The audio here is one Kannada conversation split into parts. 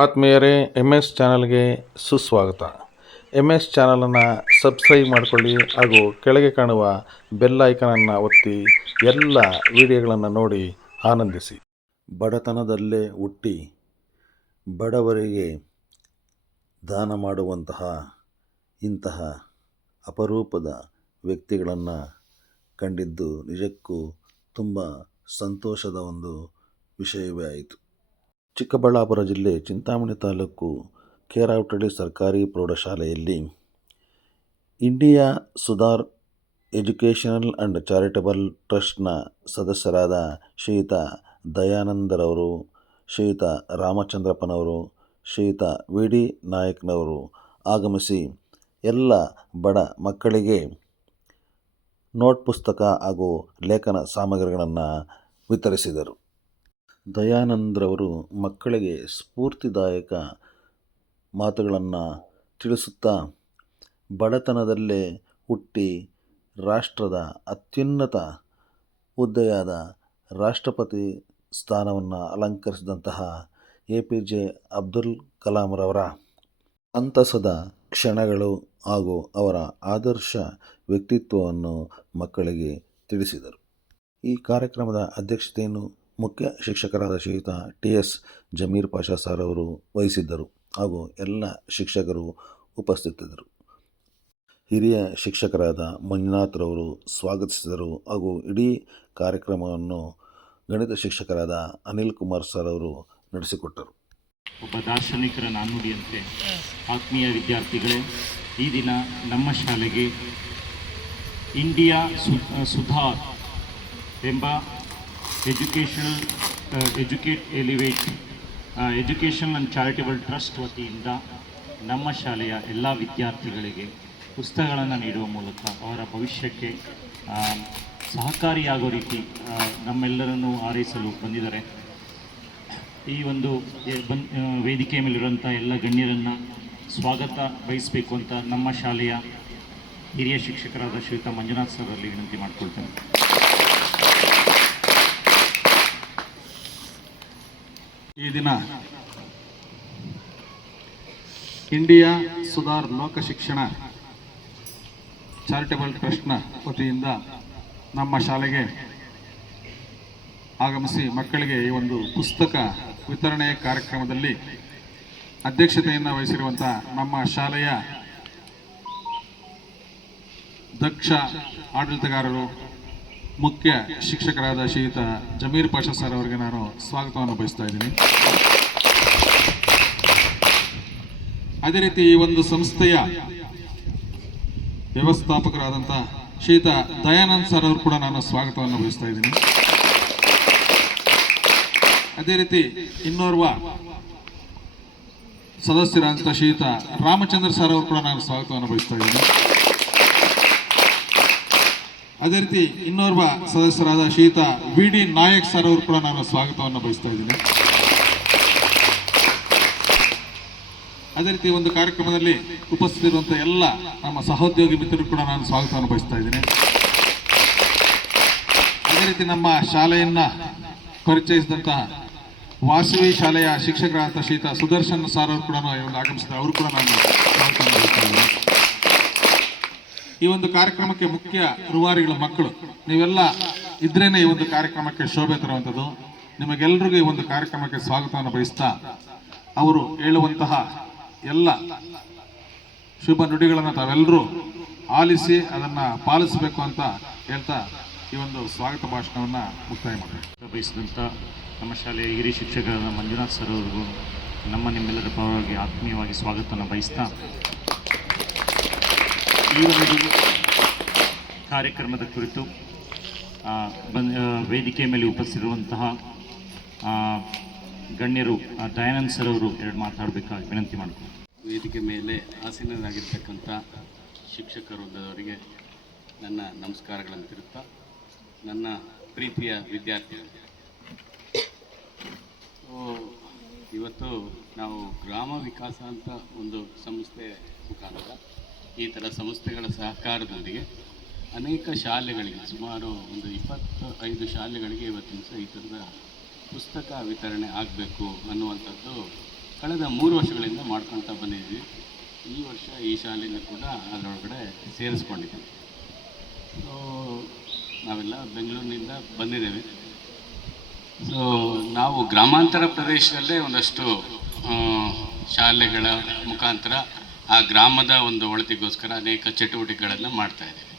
ಆತ್ಮೀಯರೇ, MS ಚಾನಲ್ಗೆ ಸುಸ್ವಾಗತ. MS ಚಾನಲನ್ನು ಸಬ್ಸ್ಕ್ರೈಬ್ ಮಾಡಿಕೊಳ್ಳಿ ಹಾಗೂ ಕೆಳಗೆ ಕಾಣುವ ಬೆಲ್ ಐಕನನ್ನು ಒತ್ತಿ ಎಲ್ಲ ವಿಡಿಯೋಗಳನ್ನು ನೋಡಿ ಆನಂದಿಸಿ. ಬಡತನದಲ್ಲೇ ಹುಟ್ಟಿ ಬಡವರಿಗೆ ದಾನ ಮಾಡುವಂತಹ ಇಂತಹ ಅಪರೂಪದ ವ್ಯಕ್ತಿಗಳನ್ನು ಕಂಡಿದ್ದು ನಿಜಕ್ಕೂ ತುಂಬ ಸಂತೋಷದ ಒಂದು ವಿಷಯವೇ ಆಯಿತು. ಚಿಕ್ಕಬಳ್ಳಾಪುರ ಜಿಲ್ಲೆ ಚಿಂತಾಮಣಿ ತಾಲೂಕು ಕೇರಾವಟಳ್ಳಿ ಸರ್ಕಾರಿ ಪ್ರೌಢಶಾಲೆಯಲ್ಲಿ India Sudhar educational and charitable ಟ್ರಸ್ಟ್ನ ಸದಸ್ಯರಾದ ಶ್ರೀಯುತ ದಯಾನಂದರವರು, ಶ್ರೀಯುತ ರಾಮಚಂದ್ರಪ್ಪನವರು, ಶ್ರೀಯುತ VD ನಾಯಕ್ನವರು ಆಗಮಿಸಿ ಎಲ್ಲ ಬಡ ಮಕ್ಕಳಿಗೆ ನೋಟ್ ಪುಸ್ತಕ ಹಾಗೂ ಲೇಖನ ಸಾಮಗ್ರಿಗಳನ್ನು ವಿತರಿಸಿದರು. ದಯಾನಂದ್ರವರು ಮಕ್ಕಳಿಗೆ ಸ್ಫೂರ್ತಿದಾಯಕ ಮಾತುಗಳನ್ನು ತಿಳಿಸುತ್ತಾ ಬಡತನದಲ್ಲೇ ಹುಟ್ಟಿ ರಾಷ್ಟ್ರದ ಅತ್ಯುನ್ನತ ಹುದ್ದೆಯಾದ ರಾಷ್ಟ್ರಪತಿ ಸ್ಥಾನವನ್ನು ಅಲಂಕರಿಸಿದಂತಹ APJ ಅಬ್ದುಲ್ ಕಲಾಂರವರ ಸಂತಸದ ಕ್ಷಣಗಳು ಹಾಗೂ ಅವರ ಆದರ್ಶ ವ್ಯಕ್ತಿತ್ವವನ್ನು ಮಕ್ಕಳಿಗೆ ತಿಳಿಸಿದರು. ಈ ಕಾರ್ಯಕ್ರಮದ ಅಧ್ಯಕ್ಷತೆಯನ್ನು ಮುಖ್ಯ ಶಿಕ್ಷಕರಾದ ಶ್ರೀಯುತ TS ಜಮೀರ್ ಪಾಷಾ ಸರ್ ಅವರು ವಹಿಸಿದ್ದರು ಹಾಗೂ ಎಲ್ಲ ಶಿಕ್ಷಕರು ಉಪಸ್ಥಿತರಿದ್ದರು. ಹಿರಿಯ ಶಿಕ್ಷಕರಾದ ಮಂಜುನಾಥ್ರವರು ಸ್ವಾಗತಿಸಿದರು ಹಾಗೂ ಇಡೀ ಕಾರ್ಯಕ್ರಮವನ್ನು ಗಣಿತ ಶಿಕ್ಷಕರಾದ ಅನಿಲ್ ಕುಮಾರ್ ಸರ್ ಅವರು ನಡೆಸಿಕೊಟ್ಟರು. ಒಬ್ಬ ದಾರ್ಶನಿಕರ ನಾನುಡಿಯಂತೆ ಆತ್ಮೀಯ ವಿದ್ಯಾರ್ಥಿಗಳೇ, ಈ ದಿನ ನಮ್ಮ ಶಾಲೆಗೆ ಇಂಡಿಯಾ ಸುಧಾರ್ ಎಂಬ ಎಜುಕೇಷನಲ್ ಆ್ಯಂಡ್ ಚಾರಿಟಬಲ್ ಟ್ರಸ್ಟ್ ವತಿಯಿಂದ ನಮ್ಮ ಶಾಲೆಯ ಎಲ್ಲ ವಿದ್ಯಾರ್ಥಿಗಳಿಗೆ ಪುಸ್ತಕಗಳನ್ನು ನೀಡುವ ಮೂಲಕ ಅವರ ಭವಿಷ್ಯಕ್ಕೆ ಸಹಕಾರಿಯಾಗೋ ರೀತಿ ನಮ್ಮೆಲ್ಲರನ್ನು ಹಾರೈಸಲು ಬಂದಿದ್ದಾರೆ. ಈ ಒಂದು ವೇದಿಕೆಯ ಮೇಲಿರುವಂಥ ಎಲ್ಲ ಗಣ್ಯರನ್ನು ಸ್ವಾಗತ ಬಯಸಬೇಕು ಅಂತ ನಮ್ಮ ಶಾಲೆಯ ಹಿರಿಯ ಶಿಕ್ಷಕರಾದ ಶ್ರೀಯುತ ಮಂಜುನಾಥ್ ಸರ್ ಅವರಲ್ಲಿ ವಿನಂತಿ ಮಾಡಿಕೊಳ್ತೇನೆ. ಈ ದಿನ ಇಂಡಿಯಾ ಸುಧಾರ್ ಲೋಕ ಶಿಕ್ಷಣ ಚಾರಿಟಬಲ್ ಟ್ರಸ್ಟ್ನ ವತಿಯಿಂದ ನಮ್ಮ ಶಾಲೆಗೆ ಆಗಮಿಸಿ ಮಕ್ಕಳಿಗೆ ಈ ಒಂದು ಪುಸ್ತಕ ವಿತರಣೆ ಕಾರ್ಯಕ್ರಮದಲ್ಲಿ ಅಧ್ಯಕ್ಷತೆಯನ್ನು ವಹಿಸಿರುವಂಥ ನಮ್ಮ ಶಾಲೆಯ ದಕ್ಷ ಆಡಳಿತಗಾರರು, ಮುಖ್ಯ ಶಿಕ್ಷಕರಾದ ಶ್ರೀಯುತ ಜಮೀರ್ ಪಾಷಾ ಸರ್ ಅವರಿಗೆ ನಾನು ಸ್ವಾಗತವನ್ನು ಬಯಸ್ತಾ ಇದ್ದೀನಿ. ಅದೇ ರೀತಿ ಈ ಒಂದು ಸಂಸ್ಥೆಯ ವ್ಯವಸ್ಥಾಪಕರಾದಂಥ ಶ್ರೀಯುತ ದಯಾನಂದ್ ಸರ್ ಅವರು ಕೂಡ ನಾನು ಸ್ವಾಗತವನ್ನು ಬಯಸ್ತಾ ಇದ್ದೀನಿ. ಅದೇ ರೀತಿ ಇನ್ನೋರ್ವ ಸದಸ್ಯರಾದಂಥ ಶ್ರೀಯುತ ರಾಮಚಂದ್ರ ಸರ್ ಅವರು ಕೂಡ ನಾನು ಸ್ವಾಗತವನ್ನು ಬಯಸ್ತಾ ಇದ್ದೀನಿ. ಅದೇ ರೀತಿ ಇನ್ನೋರ್ವ ಸದಸ್ಯರಾದ ಶ್ರೀಯುತ VD ನಾಯಕ್ ಸರ್ ಅವರು ಕೂಡ ನಾನು ಸ್ವಾಗತವನ್ನು ಬಯಸ್ತಾ ಇದ್ದೀನಿ. ಅದೇ ರೀತಿ ಒಂದು ಕಾರ್ಯಕ್ರಮದಲ್ಲಿ ಉಪಸ್ಥಿತಿರುವಂಥ ಎಲ್ಲ ನಮ್ಮ ಸಹೋದ್ಯೋಗಿ ಮಿತ್ರರು ಕೂಡ ನಾನು ಸ್ವಾಗತವನ್ನು ಬಯಸ್ತಾ ಇದ್ದೀನಿ. ಅದೇ ರೀತಿ ನಮ್ಮ ಶಾಲೆಯನ್ನು ಪರಿಚಯಿಸಿದಂತಹ ವಾಸವಿ ಶಾಲೆಯ ಶಿಕ್ಷಕರಾದಂಥ ಶ್ರೀಯುತ ಸುದರ್ಶನ್ ಸರ್ ಅವರು ಕೂಡ ಆಗಮಿಸಿದ ಅವರು ಕೂಡ ನಾನು ಸ್ವಾಗತವನ್ನು ಬಯಸ್ತಾ ಇದ್ದೀನಿ. ಈ ಒಂದು ಕಾರ್ಯಕ್ರಮಕ್ಕೆ ಮುಖ್ಯ ರೂವಾರಿಗಳ ಮಕ್ಕಳು ನೀವೆಲ್ಲ ಇದ್ರೇನೆ ಈ ಒಂದು ಕಾರ್ಯಕ್ರಮಕ್ಕೆ ಶೋಭೆ ತರುವಂಥದ್ದು. ನಿಮಗೆಲ್ಲರಿಗೂ ಈ ಒಂದು ಕಾರ್ಯಕ್ರಮಕ್ಕೆ ಸ್ವಾಗತವನ್ನು ಬಯಸ್ತಾ ಅವರು ಹೇಳುವಂತಹ ಎಲ್ಲ ಶುಭ ನುಡಿಗಳನ್ನು ತಾವೆಲ್ಲರೂ ಆಲಿಸಿ ಅದನ್ನು ಪಾಲಿಸಬೇಕು ಅಂತ ಹೇಳ್ತಾ ಈ ಒಂದು ಸ್ವಾಗತ ಭಾಷಣವನ್ನು ಮುಕ್ತಾಯ ಮಾಡಬೇಕು. ಬಯಸಿದಂಥ ನಮ್ಮ ಶಾಲೆಯ ಹಿರಿಯ ಶಿಕ್ಷಕರಾದ ಮಂಜುನಾಥ್ ಸರ್ ಅವರಿಗೂ ನಿಮ್ಮೆಲ್ಲರ ಪರವಾಗಿ ಆತ್ಮೀಯವಾಗಿ ಸ್ವಾಗತವನ್ನು ಬಯಸ್ತಾ ಈ ಒಂದು ಕಾರ್ಯಕ್ರಮದ ಕುರಿತು ವೇದಿಕೆ ಮೇಲೆ ಉಪಸ್ಥಿತಿರುವಂತಹ ಗಣ್ಯರು ದಯಾನಂದ್ ಸರ್ ಅವರು ಎರಡು ಮಾತಾಡಬೇಕಾಗಿ ವಿನಂತಿ ಮಾಡ್ತೀನಿ. ವೇದಿಕೆ ಮೇಲೆ ಆಸೀನರಾಗಿರ್ತಕ್ಕಂಥ ಶಿಕ್ಷಕರವರಿಗೆ ನನ್ನ ನಮಸ್ಕಾರಗಳನ್ನು ತಿರುತ್ತಾ, ನನ್ನ ಪ್ರೀತಿಯ ವಿದ್ಯಾರ್ಥಿಗಳು, ಇವತ್ತು ನಾವು ಗ್ರಾಮ ವಿಕಾಸ ಅಂತ ಒಂದು ಸಂಸ್ಥೆ ಮುಖಾಂತರ ಈ ಥರ ಸಂಸ್ಥೆಗಳ ಸಹಕಾರದೊಂದಿಗೆ ಅನೇಕ ಶಾಲೆಗಳಿಗೆ ಸುಮಾರು ಒಂದು 25 ಶಾಲೆಗಳಿಗೆ ಇವತ್ತಿನ ಸಹ ಈ ಥರದ ಪುಸ್ತಕ ವಿತರಣೆ ಆಗಬೇಕು ಅನ್ನುವಂಥದ್ದು ಕಳೆದ 3 ವರ್ಷಗಳಿಂದ ಮಾಡ್ಕೊಳ್ತಾ ಬಂದಿದ್ವಿ. ಈ ವರ್ಷ ಈ ಶಾಲೆಯನ್ನು ಕೂಡ ಅದರೊಳಗಡೆ ಸೇರಿಸ್ಕೊಂಡಿದ್ದೀವಿ. ಸೊ ನಾವೆಲ್ಲ ಬೆಂಗಳೂರಿನಿಂದ ಬಂದಿದ್ದೇವೆ. ಸೊ ನಾವು ಗ್ರಾಮಾಂತರ ಪ್ರದೇಶದಲ್ಲೇ ಒಂದಷ್ಟು ಶಾಲೆಗಳ ಮುಖಾಂತರ ಆ ಗ್ರಾಮದ ಒಂದು ಒಳಿತಿಗೋಸ್ಕರ ಅನೇಕ ಚಟುವಟಿಕೆಗಳನ್ನು ಮಾಡ್ತಾಯಿದ್ದೀವಿ.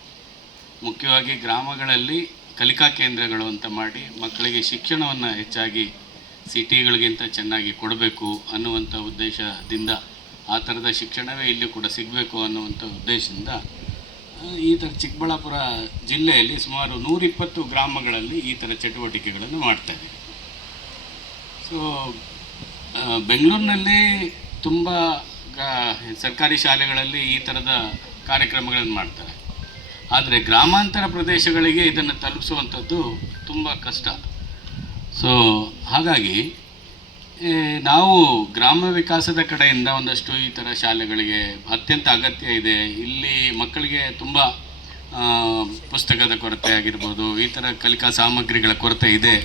ಮುಖ್ಯವಾಗಿ ಗ್ರಾಮಗಳಲ್ಲಿ ಕಲಿಕಾ ಕೇಂದ್ರಗಳು ಅಂತ ಮಾಡಿ ಮಕ್ಕಳಿಗೆ ಶಿಕ್ಷಣವನ್ನು ಹೆಚ್ಚಾಗಿ ಸಿಟಿಗಳಿಗಿಂತ ಚೆನ್ನಾಗಿ ಕೊಡಬೇಕು ಅನ್ನುವಂಥ ಉದ್ದೇಶದಿಂದ, ಆ ಥರದ ಶಿಕ್ಷಣವೇ ಇಲ್ಲಿ ಕೂಡ ಸಿಗಬೇಕು ಅನ್ನುವಂಥ ಉದ್ದೇಶದಿಂದ ಈ ಥರ ಚಿಕ್ಕಬಳ್ಳಾಪುರ ಜಿಲ್ಲೆಯಲ್ಲಿ ಸುಮಾರು 120 ಗ್ರಾಮಗಳಲ್ಲಿ ಈ ಥರ ಚಟುವಟಿಕೆಗಳನ್ನು ಮಾಡ್ತಾಯಿದ್ದೀವಿ. ಸೊ ಬೆಂಗಳೂರಿನಲ್ಲಿ ತುಂಬ ಸರ್ಕಾರಿ ಶಾಲೆಗಳಲ್ಲಿ ಈ ಥರದ ಕಾರ್ಯಕ್ರಮಗಳನ್ನು ಮಾಡ್ತಾರೆ. ಆದರೆ ಗ್ರಾಮಾಂತರ ಪ್ರದೇಶಗಳಿಗೆ ಇದನ್ನು ತಲುಪಿಸುವಂಥದ್ದು ತುಂಬ ಕಷ್ಟ. ಸೊ ಹಾಗಾಗಿ ನಾವು ಗ್ರಾಮ ವಿಕಾಸದ ಕಡೆಯಿಂದ ಒಂದಷ್ಟು ಈ ಥರ ಶಾಲೆಗಳಿಗೆ ಅತ್ಯಂತ ಅಗತ್ಯ ಇದೆ. ಇಲ್ಲಿ ಮಕ್ಕಳಿಗೆ ತುಂಬ ಪುಸ್ತಕದ ಕೊರತೆ ಆಗಿರ್ಬೋದು, ಈ ಥರ ಕಲಿಕಾ ಸಾಮಗ್ರಿಗಳ ಕೊರತೆ ಇದೆ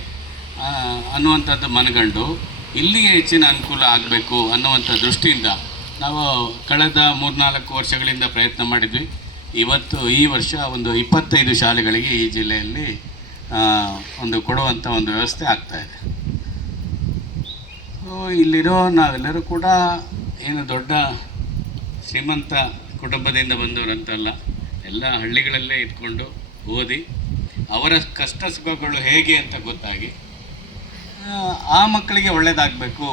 ಅನ್ನುವಂಥದ್ದು ಮನಗಂಡು ಇಲ್ಲಿಗೆ ಹೆಚ್ಚಿನ ಅನುಕೂಲ ಆಗಬೇಕು ಅನ್ನುವಂಥ ದೃಷ್ಟಿಯಿಂದ ನಾವು ಕಳೆದ 3-4 ವರ್ಷಗಳಿಂದ ಪ್ರಯತ್ನ ಮಾಡಿದ್ವಿ. ಈ ವರ್ಷ ಒಂದು 25 ಶಾಲೆಗಳಿಗೆ ಈ ಜಿಲ್ಲೆಯಲ್ಲಿ ಒಂದು ಕೊಡುವಂಥ ಒಂದು ವ್ಯವಸ್ಥೆ ಆಗ್ತಾಯಿದೆ. ಸೊ ಇಲ್ಲಿರೋ ನಾವೆಲ್ಲರೂ ಕೂಡ ಏನು ದೊಡ್ಡ ಶ್ರೀಮಂತ ಕುಟುಂಬದಿಂದ ಬಂದವರಂತಲ್ಲ, ಎಲ್ಲ ಹಳ್ಳಿಗಳಲ್ಲೇ ಇದ್ಕೊಂಡು ಓದಿ ಅವರ ಕಷ್ಟ ಸುಖಗಳು ಹೇಗೆ ಅಂತ ಗೊತ್ತಾಗಿ ಆ ಮಕ್ಕಳಿಗೆ ಒಳ್ಳೆಯದಾಗಬೇಕು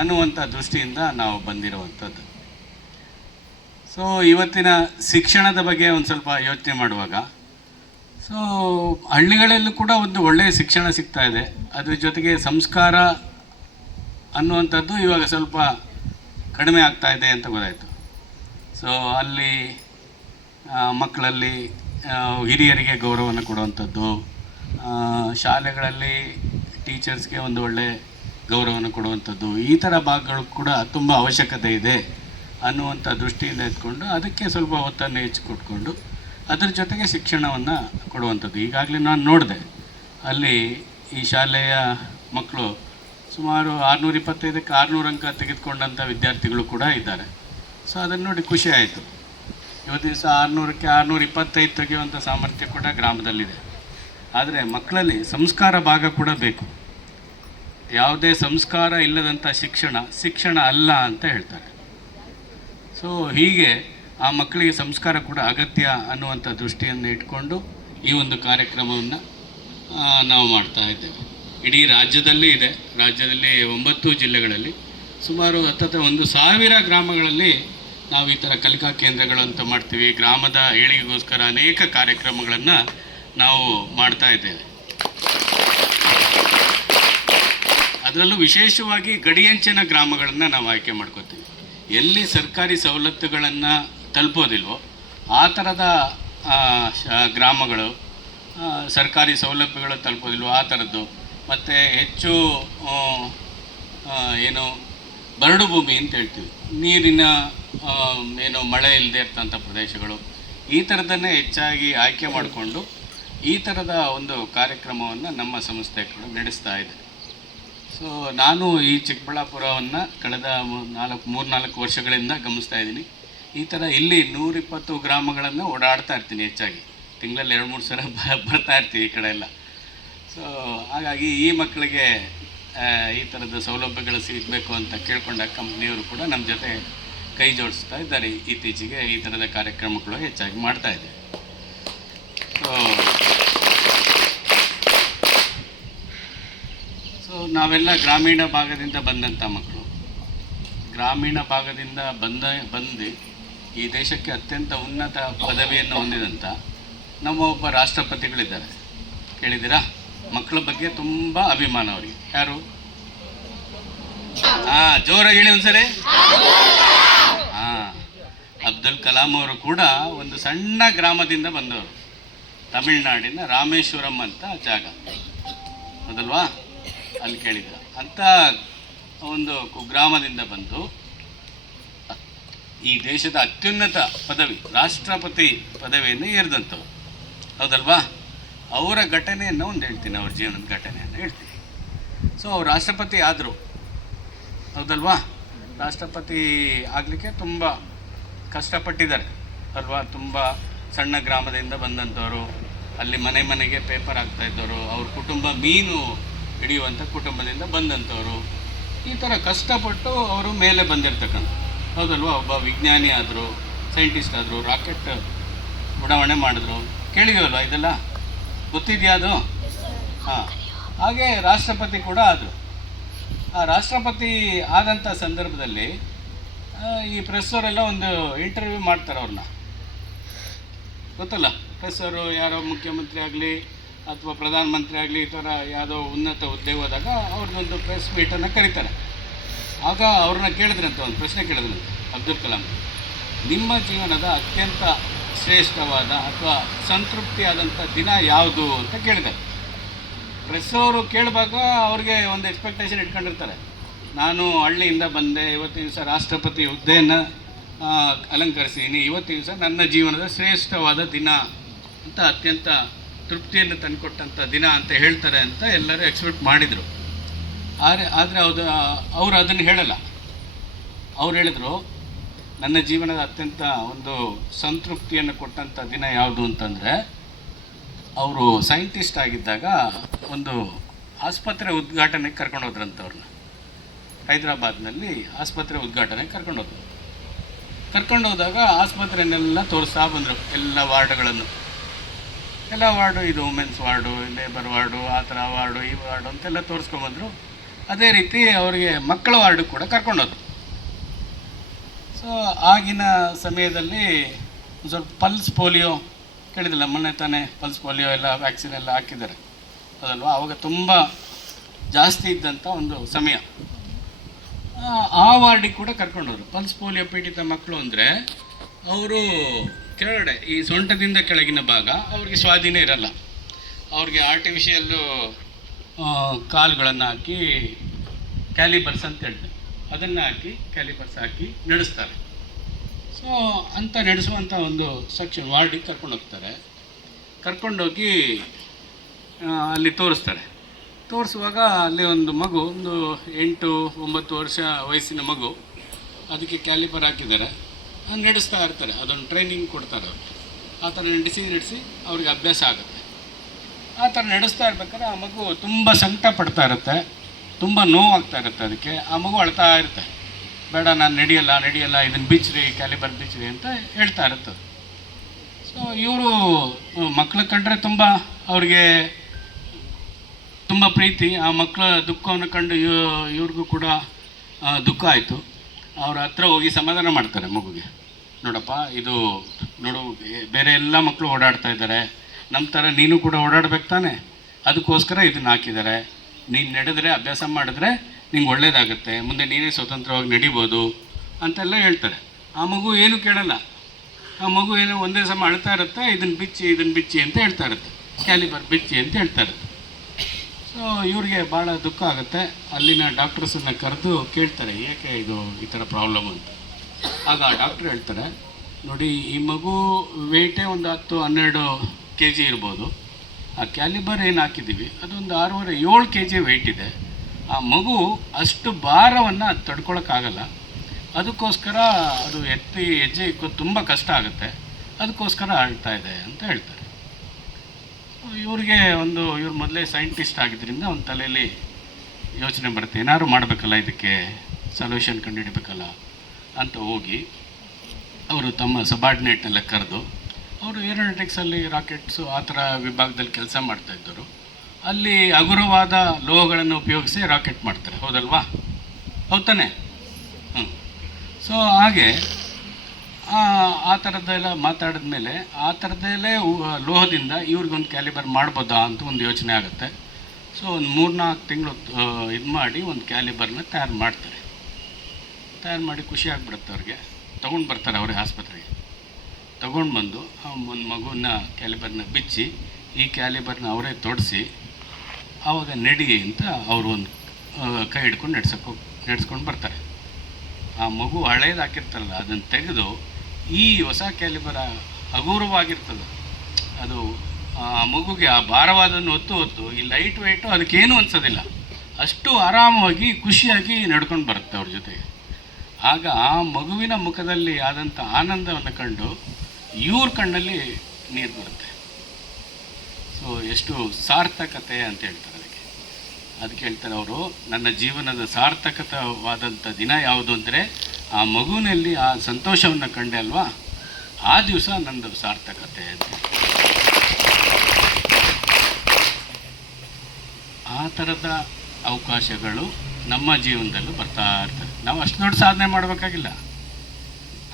ಅನ್ನುವಂಥ ದೃಷ್ಟಿಯಿಂದ ನಾವು ಬಂದಿರುವಂಥದ್ದು. ಸೊ ಇವತ್ತಿನ ಶಿಕ್ಷಣದ ಬಗ್ಗೆ ಒಂದು ಸ್ವಲ್ಪ ಯೋಚನೆ ಮಾಡುವಾಗ, ಸೊ ಹಳ್ಳಿಗಳಲ್ಲೂ ಕೂಡ ಒಂದು ಒಳ್ಳೆಯ ಶಿಕ್ಷಣ ಸಿಗ್ತಾ ಇದೆ. ಅದ್ರ ಜೊತೆಗೆ ಸಂಸ್ಕಾರ ಅನ್ನುವಂಥದ್ದು ಇವಾಗ ಸ್ವಲ್ಪ ಕಡಿಮೆ ಆಗ್ತಾ ಇದೆ ಅಂತ ಗೊತ್ತಾಯಿತು. ಸೊ ಅಲ್ಲಿ ಮಕ್ಕಳಲ್ಲಿ ಹಿರಿಯರಿಗೆ ಗೌರವವನ್ನು ಕೊಡುವಂಥದ್ದು, ಶಾಲೆಗಳಲ್ಲಿ ಟೀಚರ್ಸ್ಗೆ ಒಂದು ಒಳ್ಳೆಯ ಗೌರವವನ್ನು ಕೊಡುವಂಥದ್ದು, ಈ ಥರ ಭಾಗಗಳು ಕೂಡ ತುಂಬ ಅವಶ್ಯಕತೆ ಇದೆ ಅನ್ನುವಂಥ ದೃಷ್ಟಿಯಿಂದ ಎತ್ಕೊಂಡು ಅದಕ್ಕೆ ಸ್ವಲ್ಪ ಒತ್ತನ್ನು ಹೆಚ್ಚು ಕೊಟ್ಕೊಂಡು ಅದರ ಜೊತೆಗೆ ಶಿಕ್ಷಣವನ್ನು ಕೊಡುವಂಥದ್ದು. ಈಗಾಗಲೇ ನಾನು ನೋಡಿದೆ, ಅಲ್ಲಿ ಈ ಶಾಲೆಯ ಮಕ್ಕಳು ಸುಮಾರು 625ಕ್ಕೆ 600 ಅಂಕ ತೆಗೆದುಕೊಂಡಂಥ ವಿದ್ಯಾರ್ಥಿಗಳು ಕೂಡ ಇದ್ದಾರೆ. ಸೊ ಅದನ್ನು ನೋಡಿ ಖುಷಿ ಆಯಿತು. ಇವತ್ತು ದಿವಸ 600ಕ್ಕೆ 625 ತೆಗೆಯುವಂಥ ಸಾಮರ್ಥ್ಯ ಕೂಡ ಗ್ರಾಮದಲ್ಲಿದೆ. ಆದರೆ ಮಕ್ಕಳಲ್ಲಿ ಸಂಸ್ಕಾರ ಭಾಗ ಕೂಡ ಬೇಕು. ಯಾವುದೇ ಸಂಸ್ಕಾರ ಇಲ್ಲದಂಥ ಶಿಕ್ಷಣ ಅಲ್ಲ ಅಂತ ಹೇಳ್ತಾರೆ. ಸೊ ಹೀಗೆ ಆ ಮಕ್ಕಳಿಗೆ ಸಂಸ್ಕಾರ ಕೂಡ ಅಗತ್ಯ ಅನ್ನುವಂಥ ದೃಷ್ಟಿಯನ್ನು ಇಟ್ಕೊಂಡು ಈ ಒಂದು ಕಾರ್ಯಕ್ರಮವನ್ನು ನಾವು ಮಾಡ್ತಾ ಇದ್ದೇವೆ. ಇಡೀ ರಾಜ್ಯದಲ್ಲಿ ಇದೆ. ರಾಜ್ಯದಲ್ಲಿ 9 ಜಿಲ್ಲೆಗಳಲ್ಲಿ ಸುಮಾರು 1000 ಗ್ರಾಮಗಳಲ್ಲಿ ನಾವು ಈ ಥರ ಕಲಿಕಾ ಕೇಂದ್ರಗಳಂತ ಮಾಡ್ತೀವಿ. ಗ್ರಾಮದ ಏಳಿಗೆಗೋಸ್ಕರ ಅನೇಕ ಕಾರ್ಯಕ್ರಮಗಳನ್ನು ನಾವು ಮಾಡ್ತಾ ಇದ್ದೇವೆ. ಅದರಲ್ಲೂ ವಿಶೇಷವಾಗಿ ಗಡಿಯಂಚಿನ ಗ್ರಾಮಗಳನ್ನು ನಾವು ಆಯ್ಕೆ ಮಾಡ್ಕೋತೀವಿ. ಎಲ್ಲಿ ಸರ್ಕಾರಿ ಸವಲತ್ತುಗಳನ್ನು ತಲುಪೋದಿಲ್ವೋ ಆ ಥರದ ಗ್ರಾಮಗಳು, ಸರ್ಕಾರಿ ಸೌಲಭ್ಯಗಳು ತಲುಪೋದಿಲ್ವೋ ಆ ಥರದ್ದು, ಮತ್ತು ಹೆಚ್ಚು ಏನು ಬರಡು ಭೂಮಿ ಅಂತ ಹೇಳ್ತೀವಿ, ನೀರಿನ ಏನು ಮಳೆ ಇಲ್ಲದೆ ಇರ್ತಂಥ ಪ್ರದೇಶಗಳು, ಈ ಥರದನ್ನೇ ಹೆಚ್ಚಾಗಿ ಆಯ್ಕೆ ಮಾಡಿಕೊಂಡು ಈ ಥರದ ಒಂದು ಕಾರ್ಯಕ್ರಮವನ್ನು ನಮ್ಮ ಸಂಸ್ಥೆ ಕೂಡ ನಡೆಸ್ತಾ ಇದೆ. ಸೊ ನಾನು ಈ ಚಿಕ್ಕಬಳ್ಳಾಪುರವನ್ನು ಕಳೆದ 3-4 ವರ್ಷಗಳಿಂದ ಗಮನಿಸ್ತಾ ಇದ್ದೀನಿ. ಈ ಥರ ಇಲ್ಲಿ 120 ಗ್ರಾಮಗಳನ್ನು ಓಡಾಡ್ತಾ ಇರ್ತೀನಿ. ಹೆಚ್ಚಾಗಿ ತಿಂಗಳಲ್ಲಿ 2-3 ಸಲ ಬರ್ತಾ ಇರ್ತೀವಿ ಈ ಕಡೆ ಎಲ್ಲ. ಸೊ ಹಾಗಾಗಿ ಈ ಮಕ್ಕಳಿಗೆ ಈ ಥರದ ಸೌಲಭ್ಯಗಳು ಸಿಗಬೇಕು ಅಂತ ಕೇಳ್ಕೊಂಡ ಕಂಪ್ನಿಯವರು ಕೂಡ ನಮ್ಮ ಜೊತೆ ಕೈ ಜೋಡಿಸ್ತಾ ಇದ್ದಾರೆ. ಇತ್ತೀಚೆಗೆ ಈ ಥರದ ಕಾರ್ಯಕ್ರಮಗಳು ಹೆಚ್ಚಾಗಿ ಮಾಡ್ತಾ ಇದೆ. ಸೊ ನಾವೆಲ್ಲ ಗ್ರಾಮೀಣ ಭಾಗದಿಂದ ಬಂದಂಥ ಮಕ್ಕಳು, ಗ್ರಾಮೀಣ ಭಾಗದಿಂದ ಬಂದು ಈ ದೇಶಕ್ಕೆ ಅತ್ಯಂತ ಉನ್ನತ ಪದವಿಯನ್ನು ಹೊಂದಿದಂಥ ನಮ್ಮ ಒಬ್ಬ ರಾಷ್ಟ್ರಪತಿಗಳಿದ್ದಾರೆ. ಕೇಳಿದ್ದೀರಾ? ಮಕ್ಕಳ ಬಗ್ಗೆ ತುಂಬ ಅಭಿಮಾನ ಅವರಿಗೆ. ಯಾರು? ಜೋರಾಗಿ ಹೇಳಿ ಒಂದ್ಸರಿ. ಅಬ್ದುಲ್ ಕಲಾಂ ಅವರು ಕೂಡ ಒಂದು ಸಣ್ಣ ಗ್ರಾಮದಿಂದ ಬಂದವರು. ತಮಿಳುನಾಡಿನ ರಾಮೇಶ್ವರಂ ಅಂತ ಜಾಗ, ಹೌದಲ್ವಾ? ಅಲ್ಲಿ ಕೇಳಿದ ಅಂಥ ಒಂದು ಕುಗ್ರಾಮದಿಂದ ಬಂದು ಈ ದೇಶದ ಅತ್ಯುನ್ನತ ಪದವಿ ರಾಷ್ಟ್ರಪತಿ ಪದವಿಯನ್ನು ಏರಿದಂಥವ್ರು, ಹೌದಲ್ವಾ? ಅವರ ಘಟನೆಯನ್ನು ಒಂದು ಹೇಳ್ತೀನಿ, ಅವ್ರ ಜೀವನದ ಘಟನೆಯನ್ನು ಹೇಳ್ತೀನಿ. ಸೊ ಅವ್ರು ರಾಷ್ಟ್ರಪತಿ ಆದರು, ಹೌದಲ್ವಾ? ರಾಷ್ಟ್ರಪತಿ ಆಗಲಿಕ್ಕೆ ತುಂಬ ಕಷ್ಟಪಟ್ಟಿದ್ದಾರೆ ಅಲ್ವಾ. ತುಂಬ ಸಣ್ಣ ಗ್ರಾಮದಿಂದ ಬಂದಂಥವರು, ಅಲ್ಲಿ ಮನೆ ಮನೆಗೆ ಪೇಪರ್ ಹಾಕ್ತಾಯಿದ್ದವರು, ಅವ್ರ ಕುಟುಂಬ ಮೀನು ಹಿಡಿಯುವಂಥ ಕುಟುಂಬದಿಂದ ಬಂದಂಥವರು. ಈ ಥರ ಕಷ್ಟಪಟ್ಟು ಅವರು ಮೇಲೆ ಬಂದಿರ್ತಕ್ಕಂಥ, ಹೌದಲ್ವಾ. ಒಬ್ಬ ವಿಜ್ಞಾನಿ ಆದರು, ಸೈಂಟಿಸ್ಟ್ ಆದರು, ರಾಕೆಟ್ ಉಡಾವಣೆ ಮಾಡಿದ್ರು. ಕೇಳಿದೀವಲ್ವ ಇದೆಲ್ಲ, ಗೊತ್ತಿದೆಯಾ ಅದು? ಹಾಂ. ಹಾಗೆ ರಾಷ್ಟ್ರಪತಿ ಕೂಡ ಆದರು. ಆ ರಾಷ್ಟ್ರಪತಿ ಆದಂಥ ಸಂದರ್ಭದಲ್ಲಿ ಈ ಪ್ರೆಸ್ ಅವರೆಲ್ಲ ಒಂದು ಇಂಟರ್ವ್ಯೂ ಮಾಡ್ತಾರೆ ಅವ್ರನ್ನ, ಗೊತ್ತಲ್ಲ. ಪ್ರೆಸ್ ಅವರು ಯಾರೋ ಮುಖ್ಯಮಂತ್ರಿ ಆಗಲಿ ಅಥವಾ ಪ್ರಧಾನಮಂತ್ರಿ ಆಗಲಿ ಈ ಥರ ಯಾವುದೋ ಉನ್ನತ ಹುದ್ದೆ ಹೋದಾಗ ಅವ್ರದ್ದೊಂದು ಪ್ರೆಸ್ ಮೀಟನ್ನು ಕರೀತಾರೆ. ಆಗ ಅವ್ರನ್ನ ಕೇಳಿದ್ರಂತೆ, ಒಂದು ಪ್ರಶ್ನೆ ಕೇಳಿದ್ರಂತೆ ಅಬ್ದುಲ್ ಕಲಾಂ, ನಿಮ್ಮ ಜೀವನದ ಅತ್ಯಂತ ಶ್ರೇಷ್ಠವಾದ ಅಥವಾ ಸಂತೃಪ್ತಿಯಾದಂಥ ದಿನ ಯಾವುದು ಅಂತ ಕೇಳಿದ್ದಾರೆ. ಪ್ರೆಸ್ ಅವರು ಕೇಳುವಾಗ ಅವ್ರಿಗೆ ಒಂದು ಎಕ್ಸ್ಪೆಕ್ಟೇಷನ್ ಇಟ್ಕೊಂಡಿರ್ತಾರೆ. ನಾನು ಹಳ್ಳಿಯಿಂದ ಬಂದೆ, ಇವತ್ತು ದಿವಸ ರಾಷ್ಟ್ರಪತಿ ಹುದ್ದೆಯನ್ನು ಅಲಂಕರಿಸಿದ್ದೀನಿ, ಇವತ್ತು ದಿವಸ ನನ್ನ ಜೀವನದ ಶ್ರೇಷ್ಠವಾದ ದಿನ ಅಂತ, ಅತ್ಯಂತ ತೃಪ್ತಿಯನ್ನು ತಂದುಕೊಟ್ಟಂಥ ದಿನ ಅಂತ ಹೇಳ್ತಾರೆ ಅಂತ ಎಲ್ಲರೂ ಎಕ್ಸ್ಪೆಕ್ಟ್ ಮಾಡಿದರು. ಆದರೆ ಅವರು ಅದನ್ನು ಹೇಳಲ್ಲ. ಅವ್ರು ಹೇಳಿದರು, ನನ್ನ ಜೀವನದ ಅತ್ಯಂತ ಒಂದು ಸಂತೃಪ್ತಿಯನ್ನು ಕೊಟ್ಟಂಥ ದಿನ ಯಾವುದು ಅಂತಂದರೆ, ಅವರು ಸೈಂಟಿಸ್ಟ್ ಆಗಿದ್ದಾಗ ಒಂದು ಆಸ್ಪತ್ರೆ ಉದ್ಘಾಟನೆಗೆ ಕರ್ಕೊಂಡು ಹೋದ್ರಂತ ಅವ್ರನ್ನ. ಹೈದರಾಬಾದ್ನಲ್ಲಿ ಆಸ್ಪತ್ರೆ ಉದ್ಘಾಟನೆಗೆ ಕರ್ಕೊಂಡು ಹೋದಾಗ ಆಸ್ಪತ್ರೆಯನ್ನೆಲ್ಲ ತೋರಿಸ್ತಾ ಬಂದರು, ಎಲ್ಲ ವಾರ್ಡ್ಗಳನ್ನು. ಎಲ್ಲ ವಾರ್ಡು, ಇದು ವುಮೆನ್ಸ್ ವಾರ್ಡು, ಲೇಬರ್ ವಾರ್ಡು, ಆ ಥರ ವಾರ್ಡು, ಈ ವಾರ್ಡು ಅಂತೆಲ್ಲ ತೋರಿಸ್ಕೊಂಬಂದರು. ಅದೇ ರೀತಿ ಅವರಿಗೆ ಮಕ್ಕಳ ವಾರ್ಡು ಕೂಡ ಕರ್ಕೊಂಡೋದ್ರು. ಸೊ ಆಗಿನ ಸಮಯದಲ್ಲಿ ಒಂದು ಸ್ವಲ್ಪ ಪಲ್ಸ್ ಪೋಲಿಯೋ ಕೇಳಿದಿಲ್ಲ, ಮೊನ್ನೆ ತಾನೇ ಪಲ್ಸ್ ಪೋಲಿಯೋ ಎಲ್ಲ ವ್ಯಾಕ್ಸಿನ್ ಎಲ್ಲ ಹಾಕಿದ್ದಾರೆ, ಅದಲ್ವಾ. ಆವಾಗ ತುಂಬ ಜಾಸ್ತಿ ಇದ್ದಂಥ ಒಂದು ಸಮಯ. ಆ ವಾರ್ಡಿಗೆ ಕೂಡ ಕರ್ಕೊಂಡೋದ್ರು. ಪಲ್ಸ್ ಪೋಲಿಯೋ ಪೀಡಿತ ಮಕ್ಕಳು ಅಂದರೆ ಅವರು ಕೆಳಗಡೆ ಈ ಸೊಂಟದಿಂದ ಕೆಳಗಿನ ಭಾಗ ಅವ್ರಿಗೆ ಸ್ವಾಧೀನ ಇರಲ್ಲ. ಅವ್ರಿಗೆ ಆರ್ಟಿಫಿಷಿಯಲ್ಲು ಕಾಲುಗಳನ್ನು ಹಾಕಿ ಕ್ಯಾಲಿಬರ್ಸ್ ಅಂತ ಹೇಳ್ತಾರೆ, ಅದನ್ನು ಹಾಕಿ ಕ್ಯಾಲಿಬರ್ಸ್ ಹಾಕಿ ನಡೆಸ್ತಾರೆ. ಸೊ ಅಂತ ನಡೆಸುವಂಥ ಒಂದು ಸೆಕ್ಷನ್ ವಾರ್ಡಿಗೆ ಕರ್ಕೊಂಡೋಗ್ತಾರೆ. ಕರ್ಕೊಂಡೋಗಿ ಅಲ್ಲಿ ತೋರಿಸುವಾಗ ಅಲ್ಲಿ ಒಂದು ಮಗು, ಒಂದು 8-9 ವರ್ಷ ವಯಸ್ಸಿನ ಮಗು, ಅದಕ್ಕೆ ಕ್ಯಾಲಿಬರ್ ಹಾಕಿದ್ದಾರೆ, ನಡೆಸ್ತಾ ಇರ್ತಾರೆ. ಅದೊಂದು ಟ್ರೈನಿಂಗ್ ಕೊಡ್ತಾರೆ ಅವರು. ಆ ಥರ ನಡೆಸಿ ಅವ್ರಿಗೆ ಅಭ್ಯಾಸ ಆಗುತ್ತೆ. ಆ ಥರ ನಡೆಸ್ತಾ ಇರ್ಬೇಕಾದ್ರೆ ಆ ಮಗು ತುಂಬ ಸಂಕಟ ಪಡ್ತಾ ಇರುತ್ತೆ, ತುಂಬ ನೋವಾಗ್ತಾ ಇರುತ್ತೆ ಅದಕ್ಕೆ. ಆ ಮಗು ಅಳ್ತಾ ಇರುತ್ತೆ, ಬೇಡ ನಾನು ನಡೆಯಲ್ಲ, ಇದನ್ನು ಬಿಚ್ಚ್ರಿ, ಕ್ಯಾಲಿಬರ್ ಬಿಚ್ಚ್ರಿ ಅಂತ ಹೇಳ್ತಾ ಇರುತ್ತೆ. ಸೊ ಇವರು ಮಕ್ಕಳ ಕಂಡ್ರೆ ತುಂಬ ಅವ್ರಿಗೆ ತುಂಬ ಪ್ರೀತಿ. ಆ ಮಕ್ಕಳ ದುಃಖವನ್ನು ಕಂಡು ಇವ್ರಿಗೂ ಕೂಡ ದುಃಖ ಆಯಿತು. ಅವ್ರ ಹತ್ರ ಹೋಗಿ ಸಮಾಧಾನ ಮಾಡ್ತಾರೆ ಮಗುಗೆ. ನೋಡಪ್ಪ, ಇದು ನೋಡು, ಬೇರೆ ಎಲ್ಲ ಮಕ್ಕಳು ಓಡಾಡ್ತಾ ಇದ್ದಾರೆ, ನಮ್ಮ ಥರ ನೀನು ಕೂಡ ಓಡಾಡ್ಬೇಕು ತಾನೆ, ಅದಕ್ಕೋಸ್ಕರ ಇದನ್ನು ಹಾಕಿದ್ದಾರೆ. ನೀನು ನಡೆದ್ರೆ, ಅಭ್ಯಾಸ ಮಾಡಿದ್ರೆ ನಿಂಗೆ ಒಳ್ಳೇದಾಗುತ್ತೆ, ಮುಂದೆ ನೀನೇ ಸ್ವತಂತ್ರವಾಗಿ ನಡಿಬೋದು ಅಂತೆಲ್ಲ ಹೇಳ್ತಾರೆ. ಆ ಮಗು ಏನು ಕೇಳಲ್ಲ. ಆ ಮಗು ಏನೋ ಒಂದೇ ಸಮ ಅಳ್ತಾ ಇರುತ್ತೆ, ಇದನ್ನು ಬಿಚ್ಚಿ ಅಂತ ಹೇಳ್ತಾ ಇರುತ್ತೆ, ಕ್ಯಾಲಿಬರ್ ಬಿಚ್ಚಿ ಅಂತ ಹೇಳ್ತಾ ಇರುತ್ತೆ. ಸೊ ಇವ್ರಿಗೆ ಭಾಳ ದುಃಖ ಆಗುತ್ತೆ. ಅಲ್ಲಿನ ಡಾಕ್ಟರ್ಸನ್ನು ಕರೆದು ಕೇಳ್ತಾರೆ, ಏಕೆ ಇದು ಈ ಥರ ಪ್ರಾಬ್ಲಮ್ ಅಂತ. ಆಗ ಡಾಕ್ಟ್ರು ಹೇಳ್ತಾರೆ, ನೋಡಿ, ಈ ಮಗು ವೆಯ್ಟೇ ಒಂದು 10-12 kg ಇರ್ಬೋದು. ಆ ಕ್ಯಾಲಿಬರ್ ಏನು ಹಾಕಿದ್ದೀವಿ ಅದೊಂದು 6.5-7 kg ವೆಯ್ಟ್ ಇದೆ. ಆ ಮಗು ಅಷ್ಟು ಭಾರವನ್ನು ಅದು ತಡ್ಕೊಳಕ್ಕಾಗಲ್ಲ, ಅದಕ್ಕೋಸ್ಕರ ಅದು ಹೆಜ್ಜೆ ಇಕ್ಕೋದು ತುಂಬ ಕಷ್ಟ ಆಗುತ್ತೆ, ಅದಕ್ಕೋಸ್ಕರ ಅಳ್ತಾ ಇದೆ ಅಂತ ಹೇಳ್ತಾರೆ. ಇವ್ರಿಗೆ ಇವ್ರು ಮೊದಲೇ ಸೈಂಟಿಸ್ಟ್ ಆಗಿದ್ದರಿಂದ ಒಂದು ತಲೆಯಲ್ಲಿ ಯೋಚನೆ ಬರುತ್ತೆ, ಏನಾದ್ರು ಮಾಡಬೇಕಲ್ಲ, ಇದಕ್ಕೆ ಸೊಲ್ಯೂಷನ್ ಕಂಡುಹಿಡಬೇಕಲ್ಲ ಅಂತ ಹೋಗಿ ಅವರು ತಮ್ಮ ಸಬಾರ್ಡಿನೇಟ್ನೆಲ್ಲ ಕರೆದು, ಅವರು ಏರೋನಾಟಿಕ್ಸಲ್ಲಿ ರಾಕೆಟ್ಸು ಆ ಥರ ವಿಭಾಗದಲ್ಲಿ ಕೆಲಸ ಮಾಡ್ತಾಯಿದ್ದರು. ಅಲ್ಲಿ ಹಗುರವಾದ ಲೋಹಗಳನ್ನು ಉಪಯೋಗಿಸಿ ರಾಕೆಟ್ ಮಾಡ್ತಾರೆ, ಹೌದಲ್ವಾ? ಹೌದಾನೆ? ಸೊ ಹಾಗೆ ಆ ಥರದ್ದೆಲ್ಲ ಮಾತಾಡಿದ ಮೇಲೆ ಆ ಥರದ್ದಲ್ಲೇ ಲೋಹದಿಂದ ಇವ್ರಿಗೊಂದು ಕ್ಯಾಲಿಬರ್ ಮಾಡ್ಬೋದಾ ಅಂತ ಒಂದು ಯೋಚನೆ ಆಗುತ್ತೆ. ಸೊ ಒಂದು 3-4 ತಿಂಗಳು ಇದು ಮಾಡಿ ಒಂದು ಕ್ಯಾಲಿಬರ್ನ ತಯಾರು ಮಾಡಿ ಖುಷಿ ಆಗಿಬಿಡುತ್ತೆ ಅವ್ರಿಗೆ. ತೊಗೊಂಡು ಬರ್ತಾರೆ ಅವ್ರಿಗೆ ಆಸ್ಪತ್ರೆಗೆ. ತೊಗೊಂಡು ಬಂದು ಒಂದು ಮಗುನ ಕ್ಯಾಲಿಬರ್ನ ಬಿಚ್ಚಿ ಈ ಕ್ಯಾಲಿಬರ್ನ ಅವರೇ ತೊಡಿಸಿ ಆವಾಗ ನಡಿ ಅಂತ ಅವರು ಒಂದು ಕೈ ಹಿಡ್ಕೊಂಡು ನಡೆಸ್ಕೊಂಡು ಬರ್ತಾರೆ. ಆ ಮಗು ಹಳೇದು ಹಾಕಿರ್ತಾರಲ್ಲ ಅದನ್ನು ತೆಗೆದು ಈ ಹೊಸ ಕ್ಯಾಲಿಬರ್ ಹಗುರವಾಗಿರ್ತದೆ, ಅದು ಆ ಮಗುಗೆ ಆ ಭಾರವಾದನ್ನು ಹೊತ್ತು ಈ ಲೈಟ್ ವೆಯ್ಟು ಅದಕ್ಕೇನು ಅನಿಸೋದಿಲ್ಲ, ಅಷ್ಟು ಆರಾಮವಾಗಿ ಖುಷಿಯಾಗಿ ನಡ್ಕೊಂಡು ಬರುತ್ತೆ ಅವ್ರ ಜೊತೆಗೆ. ಆಗ ಆ ಮಗುವಿನ ಮುಖದಲ್ಲಿ ಆದಂಥ ಆನಂದವನ್ನು ಕಂಡು ಇವ್ರ ಕಣ್ಣಲ್ಲಿ ನೀರು ಬರುತ್ತೆ. ಸೊ ಎಷ್ಟು ಸಾರ್ಥಕತೆ ಅಂತ ಹೇಳ್ತಾರೆ ಅದಕ್ಕೆ ಹೇಳ್ತಾರೆ ಅವರು, ನನ್ನ ಜೀವನದ ಸಾರ್ಥಕವಾದಂಥ ದಿನ ಯಾವುದು ಅಂದರೆ ಆ ಮಗುವಿನಲ್ಲಿ ಆ ಸಂತೋಷವನ್ನು ಕಂಡೆ ಅಲ್ವಾ, ಆ ದಿವಸ ನಂದು ಸಾರ್ಥಕತೆ ಅಂತ. ಆ ಥರದ ಅವಕಾಶಗಳು ನಮ್ಮ ಜೀವನದಲ್ಲೂ ಬರ್ತಾ ಇರ್ತವೆ. ನಾವು ಅಷ್ಟು ದೊಡ್ಡ ಸಾಧನೆ ಮಾಡಬೇಕಾಗಿಲ್ಲ.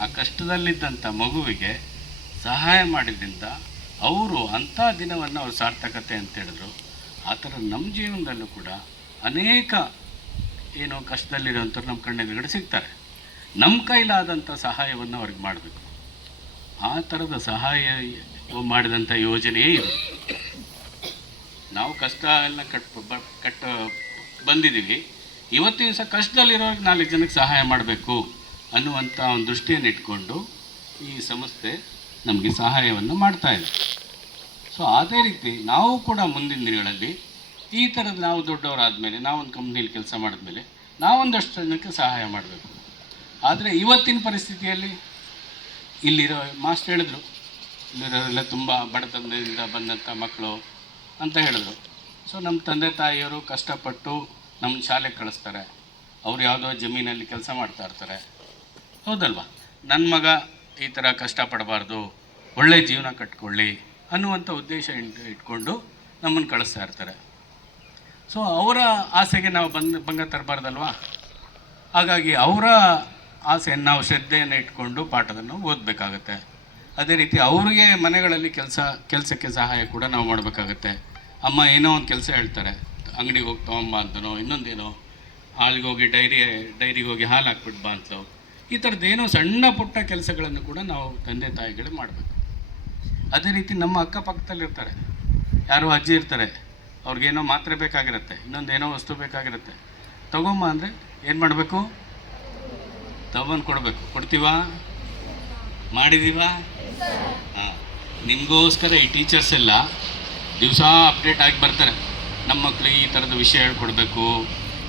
ಆ ಕಷ್ಟದಲ್ಲಿದ್ದಂಥ ಮಗುವಿಗೆ ಸಹಾಯ ಮಾಡಿದ್ರಿಂದ ಅವರು ಅಂಥ ದಿನವನ್ನು ಅವ್ರು ಸಾರ್ಥಕತೆ ಅಂತ ಹೇಳಿದ್ರು. ಆ ಥರ ನಮ್ಮ ಜೀವನದಲ್ಲೂ ಕೂಡ ಅನೇಕ ಏನೋ ಕಷ್ಟದಲ್ಲಿರೋಂಥವ್ರು ನಮ್ಮ ಕಣ್ಣೆದುರುಗಡೆ ಸಿಗ್ತಾರೆ. ನಮ್ಮ ಕೈಲಾದಂಥ ಸಹಾಯವನ್ನು ಅವ್ರಿಗೆ ಮಾಡಬೇಕು. ಆ ಥರದ ಸಹಾಯ ಮಾಡಿದಂಥ ಯೋಜನೆಯೇ ಇದು. ನಾವು ಕಷ್ಟ ಎಲ್ಲ ಕಟ್ಟ ಬಂದಿದ್ದೀವಿ. ಇವತ್ತಿನ ದಿವಸ ಕಷ್ಟದಲ್ಲಿರೋರಿಗೆ 4 ಜನಕ್ಕೆ ಸಹಾಯ ಮಾಡಬೇಕು ಅನ್ನುವಂಥ ಒಂದು ದೃಷ್ಟಿಯನ್ನು ಇಟ್ಕೊಂಡು ಈ ಸಂಸ್ಥೆ ನಮಗೆ ಸಹಾಯವನ್ನು ಮಾಡ್ತಾಯಿದೆ. ಸೊ ಅದೇ ರೀತಿ ನಾವು ಕೂಡ ಮುಂದಿನ ದಿನಗಳಲ್ಲಿ ಈ ಥರದ ನಾವು ದೊಡ್ಡವರಾದಮೇಲೆ, ನಾವೊಂದು ಕಂಪ್ನಿಯಲ್ಲಿ ಕೆಲಸ ಮಾಡಿದ್ಮೇಲೆ ನಾವೊಂದಷ್ಟು ಜನಕ್ಕೆ ಸಹಾಯ ಮಾಡಬೇಕು. ಆದರೆ ಇವತ್ತಿನ ಪರಿಸ್ಥಿತಿಯಲ್ಲಿ ಇಲ್ಲಿರೋ ಮಾಸ್ಟರ್ ಹೇಳಿದ್ರು, ಇಲ್ಲಿರೋರೆಲ್ಲ ತುಂಬ ಬಡತನದಿಂದ ಬಂದಂಥ ಮಕ್ಕಳು ಅಂತ ಹೇಳಿದ್ರು. ಸೊ ನಮ್ಮ ತಂದೆ ತಾಯಿಯವರು ಕಷ್ಟಪಟ್ಟು ನಮ್ಮ ಶಾಲೆಗೆ ಕಳಿಸ್ತಾರೆ. ಅವ್ರು ಯಾವುದೋ ಜಮೀನಲ್ಲಿ ಕೆಲಸ ಮಾಡ್ತಾ ಇರ್ತಾರೆ, ಹೌದಲ್ವಾ? ನನ್ನ ಮಗ ಈ ಥರ ಕಷ್ಟಪಡಬಾರ್ದು, ಒಳ್ಳೆ ಜೀವನ ಕಟ್ಕೊಳ್ಳಿ ಅನ್ನುವಂಥ ಉದ್ದೇಶ ಇಟ್ಕೊಂಡು ನಮ್ಮನ್ನು ಕಳಿಸ್ತಾ ಇರ್ತಾರೆ. ಸೊ ಅವರ ಆಸೆಗೆ ನಾವು ಭಂಗ ತರಬಾರ್ದಲ್ವಾ? ಹಾಗಾಗಿ ಅವರ ಆಸೆಯನ್ನು ನಾವು ಶ್ರದ್ಧೆಯನ್ನು ಇಟ್ಕೊಂಡು ಪಾಠವನ್ನು ಓದಬೇಕಾಗತ್ತೆ. ಅದೇ ರೀತಿ ಅವ್ರಿಗೆ ಮನೆಗಳಲ್ಲಿ ಕೆಲಸಕ್ಕೆ ಸಹಾಯ ಕೂಡ ನಾವು ಮಾಡಬೇಕಾಗತ್ತೆ. ಅಮ್ಮ ಏನೋ ಒಂದು ಕೆಲಸ ಹೇಳ್ತಾರೆ, ಅಂಗಡಿಗೆ ಹೋಗಿ ತೊಗೊಂಬ ಅಂತನೋ, ಇನ್ನೊಂದೇನೋ ಹಾಲಿಗೆ ಹೋಗಿ ಡೈರಿಗೆ ಹೋಗಿ ಹಾಲು ಹಾಕ್ಬಿಟ್ಟು ಬಾ ಅಂತಲೋ, ಈ ಥರದ್ದೇನೋ ಸಣ್ಣ ಪುಟ್ಟ ಕೆಲಸಗಳನ್ನು ಕೂಡ ನಾವು ತಂದೆ ತಾಯಿಗಳು ಮಾಡಬೇಕು. ಅದೇ ರೀತಿ ನಮ್ಮ ಅಕ್ಕಪಕ್ಕದಲ್ಲಿರ್ತಾರೆ, ಯಾರೋ ಅಜ್ಜಿ ಇರ್ತಾರೆ, ಅವ್ರಿಗೇನೋ ಮಾತ್ರೆ ಬೇಕಾಗಿರುತ್ತೆ, ಇನ್ನೊಂದೇನೋ ವಸ್ತು ಬೇಕಾಗಿರುತ್ತೆ, ತಗೊಂಬ ಅಂದರೆ ಏನು ಮಾಡಬೇಕು? ತಗೊಂಡು ಕೊಡಬೇಕು. ಕೊಡ್ತೀವಾ? ಮಾಡಿದ್ದೀವಾ? ಹಾಂ. ನಿಮಗೋಸ್ಕರ ಈ ಟೀಚರ್ಸ್ ಎಲ್ಲ ದಿವಸ ಅಪ್ಡೇಟ್ ಆಗಿ ಬರ್ತಾರೆ. ನಮ್ಮ ಮಕ್ಕಳಿಗೆ ಈ ಥರದ ವಿಷಯ ಹೇಳ್ಕೊಡ್ಬೇಕು,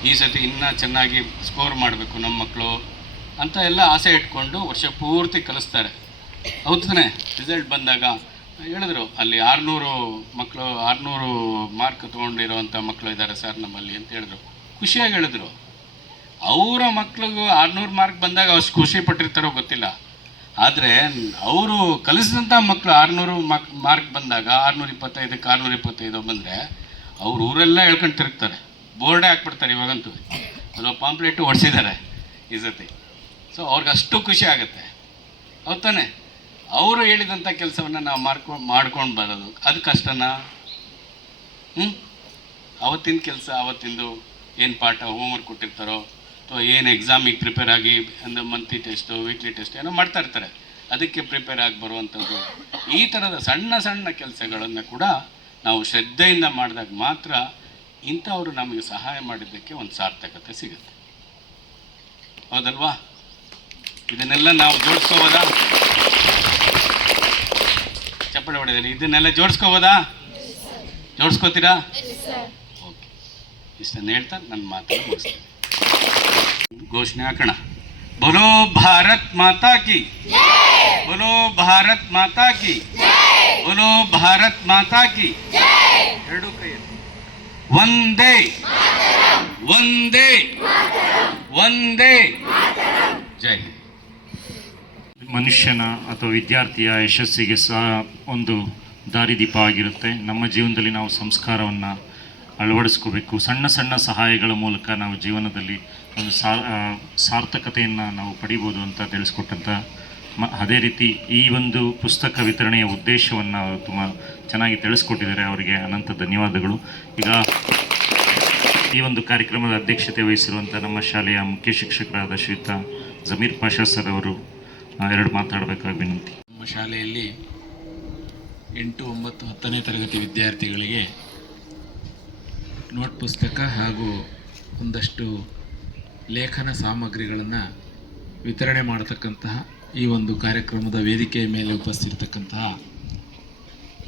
ಈ ಸತಿ ಇನ್ನೂ ಚೆನ್ನಾಗಿ ಸ್ಕೋರ್ ಮಾಡಬೇಕು ನಮ್ಮ ಮಕ್ಕಳು ಅಂತ ಎಲ್ಲ ಆಸೆ ಇಟ್ಕೊಂಡು ವರ್ಷ ಪೂರ್ತಿ ಕಲಿಸ್ತಾರೆ. ಹೌದು ತಾನೆ? ರಿಸಲ್ಟ್ ಬಂದಾಗ ಹೇಳಿದ್ರು, ಅಲ್ಲಿ 600 ಮಾರ್ಕ್ ತೊಗೊಂಡಿರೋವಂಥ ಮಕ್ಕಳು ಇದ್ದಾರೆ ಸರ್ ನಮ್ಮಲ್ಲಿ ಅಂತ ಹೇಳಿದ್ರು. ಖುಷಿಯಾಗಿ ಹೇಳಿದ್ರು. ಅವರ ಮಕ್ಳಿಗೂ 600 ಮಾರ್ಕ್ ಬಂದಾಗ ಅಷ್ಟು ಖುಷಿ ಪಟ್ಟಿರ್ತಾರೋ ಗೊತ್ತಿಲ್ಲ. ಆದರೆ ಅವರು ಕಲಿಸಿದಂಥ ಮಕ್ಕಳು 600 ಮಾರ್ಕ್ ಬಂದಾಗ 625ಕ್ಕೆ 625 ಬಂದರೆ ಅವ್ರ ಊರೆಲ್ಲ ಹೇಳ್ಕೊಂಡು ತಿರುಗ್ತಾರೆ, ಬೋರ್ಡೇ ಹಾಕ್ಬಿಡ್ತಾರೆ. ಇವಾಗಂತೂ ಅದು ಪಾಂಪ್ಲೆಟು ಹೊಡಿಸಿದ್ದಾರೆ ಈ ಸತಿ. ಸೊ ಅವ್ರಿಗೆ ಅಷ್ಟು ಖುಷಿ ಆಗುತ್ತೆ, ಹೌದು ತಾನೆ? ಅವರು ಹೇಳಿದಂಥ ಕೆಲಸವನ್ನು ನಾವು ಮಾಡ್ಕೊಂಡು ಬರೋದು ಅದು ಕಷ್ಟನಾ? ಅವತ್ತಿನ ಕೆಲಸ, ಅವತ್ತಿಂದು ಏನು ಪಾಠ ಹೋಮ್ವರ್ಕ್ ಕೊಟ್ಟಿರ್ತಾರೋ ಅಥವಾ ಏನು ಎಕ್ಸಾಮಿಗೆ ಪ್ರಿಪೇರ್ ಆಗಿ ಅಂದರೆ ಮಂತ್ಲಿ ಟೆಸ್ಟು ವೀಕ್ಲಿ ಟೆಸ್ಟ್ ಏನೋ ಮಾಡ್ತಾ ಇರ್ತಾರೆ, ಅದಕ್ಕೆ ಪ್ರಿಪೇರ್ ಆಗಿ ಬರುವಂಥದ್ದು. ಈ ಥರದ ಸಣ್ಣ ಸಣ್ಣ ಕೆಲಸಗಳನ್ನು ಕೂಡ ನಾವು ಶ್ರದ್ಧೆಯಿಂದ ಮಾಡಿದಾಗ ಮಾತ್ರ ಇಂಥವರು ನಮಗೆ ಸಹಾಯ ಮಾಡಿದ್ದಕ್ಕೆ ಒಂದು ಸಾರ್ಥಕತೆ ಸಿಗುತ್ತೆ, ಹೌದಲ್ವಾ? ಇದನ್ನೆಲ್ಲ ನಾವು ಜೋಡಿಸ್ಕೋಬೋದಾ? ಚಪ್ಪಳೆ ಹೊಡೆದಲ್ಲಿ ಇದನ್ನೆಲ್ಲ ಜೋಡಿಸ್ಕೋಬೋದಾ? ಜೋಡಿಸ್ಕೋತೀರಾ? ಓಕೆ, ಇಷ್ಟನ್ನು ಹೇಳ್ತಾ ನನ್ನ ಮಾತನ್ನು ಮುಗಿಸ್ತೀನಿ. ಘೋಷಣೆ ಹಾಕೋಣ. ಬೋಲೋ ಭಾರತ್ ಮಾತಾ ಕಿ, ಬೋಲೋ ಭಾರತ್ ಮಾತಾ ಕಿ, ಬೋಲೋ ಭಾರತ್ ಮಾತಾ ಕಿ. ಎರಡು ಕೈ ವಂದೇ ವಂದೇ ವಂದೇ. ಜೈ ಹಿಂದ್. ಮನುಷ್ಯನ ಅಥವಾ ವಿದ್ಯಾರ್ಥಿಯ ಯಶಸ್ಸಿಗೆ ಸಹ ಒಂದು ದಾರಿದೀಪ ಆಗಿರುತ್ತೆ. ನಮ್ಮ ಜೀವನದಲ್ಲಿ ನಾವು ಸಂಸ್ಕಾರವನ್ನು ಅಳವಡಿಸ್ಕೋಬೇಕು. ಸಣ್ಣ ಸಣ್ಣ ಸಹಾಯಗಳ ಮೂಲಕ ನಾವು ಜೀವನದಲ್ಲಿ ಒಂದು ಸಾರ್ಥಕತೆಯನ್ನು ನಾವು ಪಡಿಬೋದು ಅಂತ ತಿಳಿಸ್ಕೊಟ್ಟಂಥ ಅದೇ ರೀತಿ ಈ ಒಂದು ಪುಸ್ತಕ ವಿತರಣೆಯ ಉದ್ದೇಶವನ್ನು ಅವರು ತುಂಬ ಚೆನ್ನಾಗಿ ತಿಳಿಸ್ಕೊಟ್ಟಿದ್ದಾರೆ. ಅವರಿಗೆ ಅನಂತ ಧನ್ಯವಾದಗಳು. ಈಗ ಈ ಒಂದು ಕಾರ್ಯಕ್ರಮದ ಅಧ್ಯಕ್ಷತೆ ವಹಿಸಿರುವಂಥ ನಮ್ಮ ಶಾಲೆಯ ಮುಖ್ಯ ಶಿಕ್ಷಕರಾದ ಶ್ರೀಯುತ ಜಮೀರ್ ಪಾಷಾ ಸರ್ ಅವರು 2 ಮಾತಾಡಬೇಕಾಗಿ ವಿನಂತಿ. ನಮ್ಮ ಶಾಲೆಯಲ್ಲಿ 8, 9, 10ನೇ ತರಗತಿ ವಿದ್ಯಾರ್ಥಿಗಳಿಗೆ ನೋಟ್ ಪುಸ್ತಕ ಹಾಗೂ ಒಂದಷ್ಟು ಲೇಖನ ಸಾಮಗ್ರಿಗಳನ್ನು ವಿತರಣೆ ಮಾಡತಕ್ಕಂತಹ ಈ ಒಂದು ಕಾರ್ಯಕ್ರಮದ ವೇದಿಕೆಯ ಮೇಲೆ ಉಪಸ್ಥಿತಕ್ಕಂತಹ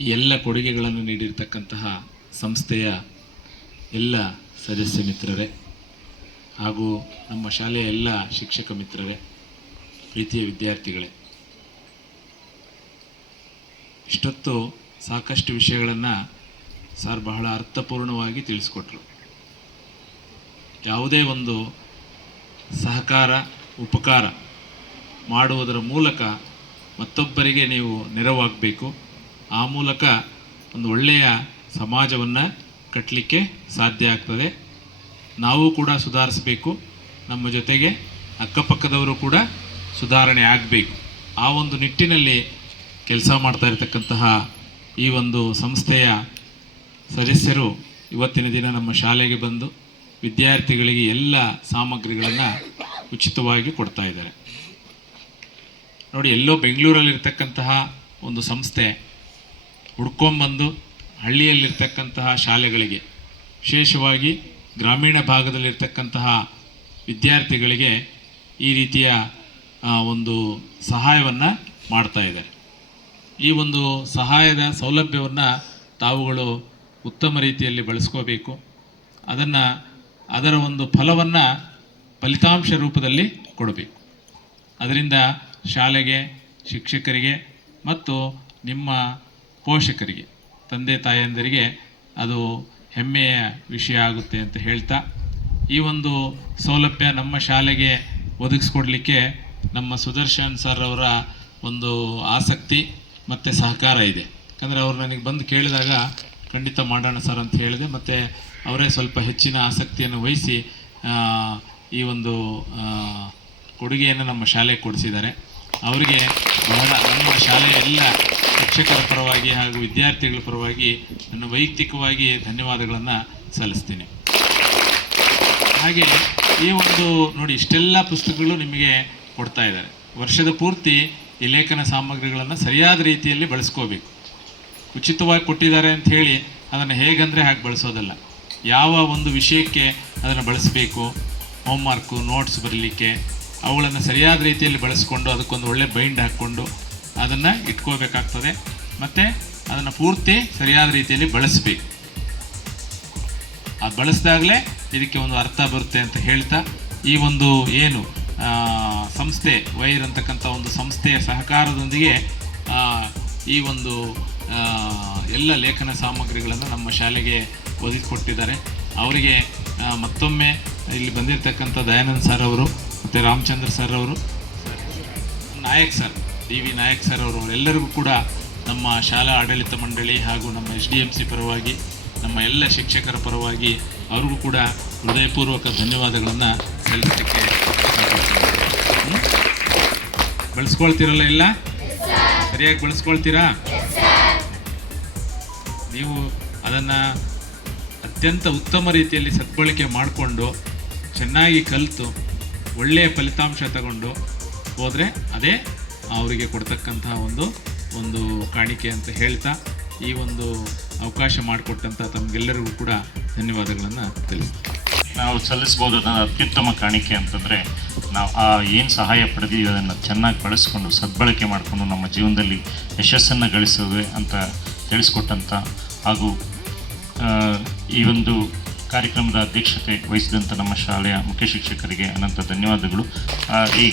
ಈ ಎಲ್ಲ ಕೊಡುಗೆಗಳನ್ನು ನೀಡಿರ್ತಕ್ಕಂತಹ ಸಂಸ್ಥೆಯ ಎಲ್ಲ ಸದಸ್ಯ ಮಿತ್ರರೇ ಹಾಗೂ ನಮ್ಮ ಶಾಲೆಯ ಎಲ್ಲ ಶಿಕ್ಷಕ ಮಿತ್ರರೇ, ಪ್ರೀತಿಯ ವಿದ್ಯಾರ್ಥಿಗಳೇ, ಇಷ್ಟೊತ್ತು ಸಾಕಷ್ಟು ವಿಷಯಗಳನ್ನು ಸರ್ ಬಹಳ ಅರ್ಥಪೂರ್ಣವಾಗಿ ತಿಳಿಸ್ಕೊಟ್ರು. ಯಾವುದೇ ಒಂದು ಸಹಕಾರ, ಉಪಕಾರ ಮಾಡುವುದರ ಮೂಲಕ ಮತ್ತೊಬ್ಬರಿಗೆ ನೀವು ನೆರವಾಗಬೇಕು. ಆ ಮೂಲಕ ಒಂದು ಒಳ್ಳೆಯ ಸಮಾಜವನ್ನು ಕಟ್ಟಲಿಕ್ಕೆ ಸಾಧ್ಯ ಆಗ್ತದೆ. ನಾವು ಕೂಡ ಸುಧಾರಿಸಬೇಕು, ನಮ್ಮ ಜೊತೆಗೆ ಅಕ್ಕಪಕ್ಕದವರು ಕೂಡ ಸುಧಾರಣೆ ಆಗಬೇಕು. ಆ ಒಂದು ನಿಟ್ಟಿನಲ್ಲಿ ಕೆಲಸ ಮಾಡ್ತಾ ಇರತಕ್ಕಂತಹ ಈ ಒಂದು ಸಂಸ್ಥೆಯ ಸದಸ್ಯರು ಇವತ್ತಿನ ದಿನ ನಮ್ಮ ಶಾಲೆಗೆ ಬಂದು ವಿದ್ಯಾರ್ಥಿಗಳಿಗೆ ಎಲ್ಲ ಸಾಮಗ್ರಿಗಳನ್ನು ಉಚಿತವಾಗಿ ಕೊಡ್ತಾ ಇದ್ದಾರೆ. ನೋಡಿ, ಎಲ್ಲೋ ಬೆಂಗಳೂರಲ್ಲಿರ್ತಕ್ಕಂತಹ ಒಂದು ಸಂಸ್ಥೆ ಹುಡ್ಕೊಂಬಂದು ಹಳ್ಳಿಯಲ್ಲಿರ್ತಕ್ಕಂತಹ ಶಾಲೆಗಳಿಗೆ, ವಿಶೇಷವಾಗಿ ಗ್ರಾಮೀಣ ಭಾಗದಲ್ಲಿರ್ತಕ್ಕಂತಹ ವಿದ್ಯಾರ್ಥಿಗಳಿಗೆ ಈ ರೀತಿಯ ಒಂದು ಸಹಾಯವನ್ನು ಮಾಡ್ತಾ ಇದ್ದಾರೆ. ಈ ಒಂದು ಸಹಾಯದ ಸೌಲಭ್ಯವನ್ನು ತಾವುಗಳು ಉತ್ತಮ ರೀತಿಯಲ್ಲಿ ಬಳಸ್ಕೋಬೇಕು. ಅದರ ಒಂದು ಫಲವನ್ನು ಫಲಿತಾಂಶ ರೂಪದಲ್ಲಿ ಕೊಡಬೇಕು. ಅದರಿಂದ ಶಾಲೆಗೆ, ಶಿಕ್ಷಕರಿಗೆ ಮತ್ತು ನಿಮ್ಮ ಪೋಷಕರಿಗೆ, ತಂದೆ ತಾಯಂದಿರಿಗೆ ಅದು ಹೆಮ್ಮೆಯ ವಿಷಯ ಆಗುತ್ತೆ ಅಂತ ಹೇಳ್ತಾ, ಈ ಒಂದು ಸೌಲಭ್ಯ ನಮ್ಮ ಶಾಲೆಗೆ ಒದಗಿಸ್ಕೊಡ್ಲಿಕ್ಕೆ ನಮ್ಮ ಸುದರ್ಶನ್ ಸರ್ ಅವರ ಒಂದು ಆಸಕ್ತಿ ಮತ್ತು ಸಹಕಾರ ಇದೆ. ಯಾಕಂದರೆ ಅವರು ನನಗೆ ಬಂದು ಕೇಳಿದಾಗ ಖಂಡಿತ ಮಾಡೋಣ ಸರ್ ಅಂತ ಹೇಳಿದೆ. ಮತ್ತು ಅವರೇ ಸ್ವಲ್ಪ ಹೆಚ್ಚಿನ ಆಸಕ್ತಿಯನ್ನು ವಹಿಸಿ ಈ ಒಂದು ಕೊಡುಗೆಯನ್ನು ನಮ್ಮ ಶಾಲೆಗೆ ಕೊಡಿಸಿದ್ದಾರೆ. ಅವರಿಗೆ ಬಹಳ ನಮ್ಮ ಶಾಲೆಯ ಎಲ್ಲ ಶಿಕ್ಷಕರ ಪರವಾಗಿ ಹಾಗೂ ವಿದ್ಯಾರ್ಥಿಗಳ ಪರವಾಗಿ ನನ್ನ ವೈಯಕ್ತಿಕವಾಗಿ ಧನ್ಯವಾದಗಳನ್ನು ಸಲ್ಲಿಸ್ತೀನಿ. ಹಾಗೆ ಈ ಒಂದು ನೋಡಿ, ಇಷ್ಟೆಲ್ಲ ಪುಸ್ತಕಗಳು ನಿಮಗೆ ಕೊಡ್ತಾ ಇದ್ದಾರೆ. ವರ್ಷದ ಪೂರ್ತಿ ಈ ಲೇಖನ ಸಾಮಗ್ರಿಗಳನ್ನು ಸರಿಯಾದ ರೀತಿಯಲ್ಲಿ ಬಳಸ್ಕೋಬೇಕು. ಉಚಿತವಾಗಿ ಕೊಟ್ಟಿದ್ದಾರೆ ಅಂತ ಹೇಳಿ ಅದನ್ನು ಹೇಗಂದರೆ ಹಾಗೆ ಬಳಸೋದಲ್ಲ. ಯಾವ ಒಂದು ವಿಷಯಕ್ಕೆ ಅದನ್ನು ಬಳಸಬೇಕು, ಹೋಮ್ವರ್ಕು, ನೋಟ್ಸ್ ಬರಲಿಕ್ಕೆ, ಅವುಗಳನ್ನು ಸರಿಯಾದ ರೀತಿಯಲ್ಲಿ ಬಳಸ್ಕೊಂಡು ಅದಕ್ಕೊಂದು ಒಳ್ಳೆ ಬೈಂಡ್ ಹಾಕ್ಕೊಂಡು ಅದನ್ನು ಇಟ್ಕೋಬೇಕಾಗ್ತದೆ. ಮತ್ತು ಅದನ್ನು ಪೂರ್ತಿ ಸರಿಯಾದ ರೀತಿಯಲ್ಲಿ ಬಳಸಬೇಕು. ಅದು ಬಳಸಿದಾಗಲೇ ಇದಕ್ಕೆ ಒಂದು ಅರ್ಥ ಬರುತ್ತೆ ಅಂತ ಹೇಳ್ತಾ, ಈ ಒಂದು ಏನು ಸಂಸ್ಥೆ ವೈರ್ ಅಂತಕ್ಕಂಥ ಒಂದು ಸಂಸ್ಥೆಯ ಸಹಕಾರದೊಂದಿಗೆ ಈ ಒಂದು ಎಲ್ಲ ಲೇಖನ ಸಾಮಗ್ರಿಗಳನ್ನು ನಮ್ಮ ಶಾಲೆಗೆ ಒದಗಿಸಿಕೊಟ್ಟಿದ್ದಾರೆ. ಅವರಿಗೆ ಮತ್ತೊಮ್ಮೆ ಇಲ್ಲಿ ಬಂದಿರತಕ್ಕಂಥ ದಯಾನಂದ್ ಸರ್ ಅವರು ಮತ್ತು ರಾಮಚಂದ್ರ ಸರ್ ಅವರು, Nayak sir, DV Nayak sir ಅವರು, ಎಲ್ಲರಿಗೂ ಕೂಡ ನಮ್ಮ ಶಾಲಾ ಆಡಳಿತ ಮಂಡಳಿ ಹಾಗೂ ನಮ್ಮ SDMC ಪರವಾಗಿ, ನಮ್ಮ ಎಲ್ಲ ಶಿಕ್ಷಕರ ಪರವಾಗಿ ಅವ್ರಿಗೂ ಕೂಡ ಹೃದಯಪೂರ್ವಕ ಧನ್ಯವಾದಗಳನ್ನು ಸಲ್ಲಿಸಲಿಕ್ಕೆ ಬಳಸ್ಕೊಳ್ತೀರಲ್ಲ? ಇಲ್ಲ ಸರಿಯಾಗಿ ಬಳಸ್ಕೊಳ್ತೀರಾ? ನೀವು ಅದನ್ನು ಅತ್ಯಂತ ಉತ್ತಮ ರೀತಿಯಲ್ಲಿ ಸದ್ಬಳಕೆ ಮಾಡಿಕೊಂಡು ಚೆನ್ನಾಗಿ ಕಲಿತು ಒಳ್ಳೆಯ ಫಲಿತಾಂಶ ತಗೊಂಡು ಹೋದರೆ ಅದೇ ಅವರಿಗೆ ಕೊಡ್ತಕ್ಕಂತಹ ಒಂದು ಕಾಣಿಕೆ ಅಂತ ಹೇಳ್ತಾ, ಈ ಒಂದು ಅವಕಾಶ ಮಾಡಿಕೊಟ್ಟಂಥ ತಮಗೆಲ್ಲರಿಗೂ ಕೂಡ ಧನ್ಯವಾದಗಳನ್ನು ತಿಳಿಸ್ತೀನಿ. ನಾವು ಸಲ್ಲಿಸ್ಬೋದಾದ ಅತ್ಯುತ್ತಮ ಕಾಣಿಕೆ ಅಂತಂದರೆ, ನಾವು ಏನು ಸಹಾಯ ಪಡೆದಿದ್ದೀವಿ ಅದನ್ನು ಚೆನ್ನಾಗಿ ಬಳಸ್ಕೊಂಡು ಸದ್ಬಳಕೆ ಮಾಡಿಕೊಂಡು ನಮ್ಮ ಜೀವನದಲ್ಲಿ ಯಶಸ್ಸನ್ನು ಗಳಿಸೋದು ಅಂತ ತಿಳಿಸ್ಕೊಟ್ಟಂಥ ಹಾಗೂ ಈ ಒಂದು ಕಾರ್ಯಕ್ರಮದ ಅಧ್ಯಕ್ಷತೆ ವಹಿಸಿದಂಥ ನಮ್ಮ ಶಾಲೆಯ ಮುಖ್ಯ ಶಿಕ್ಷಕರಿಗೆ ಅನಂತ ಧನ್ಯವಾದಗಳು. ಈ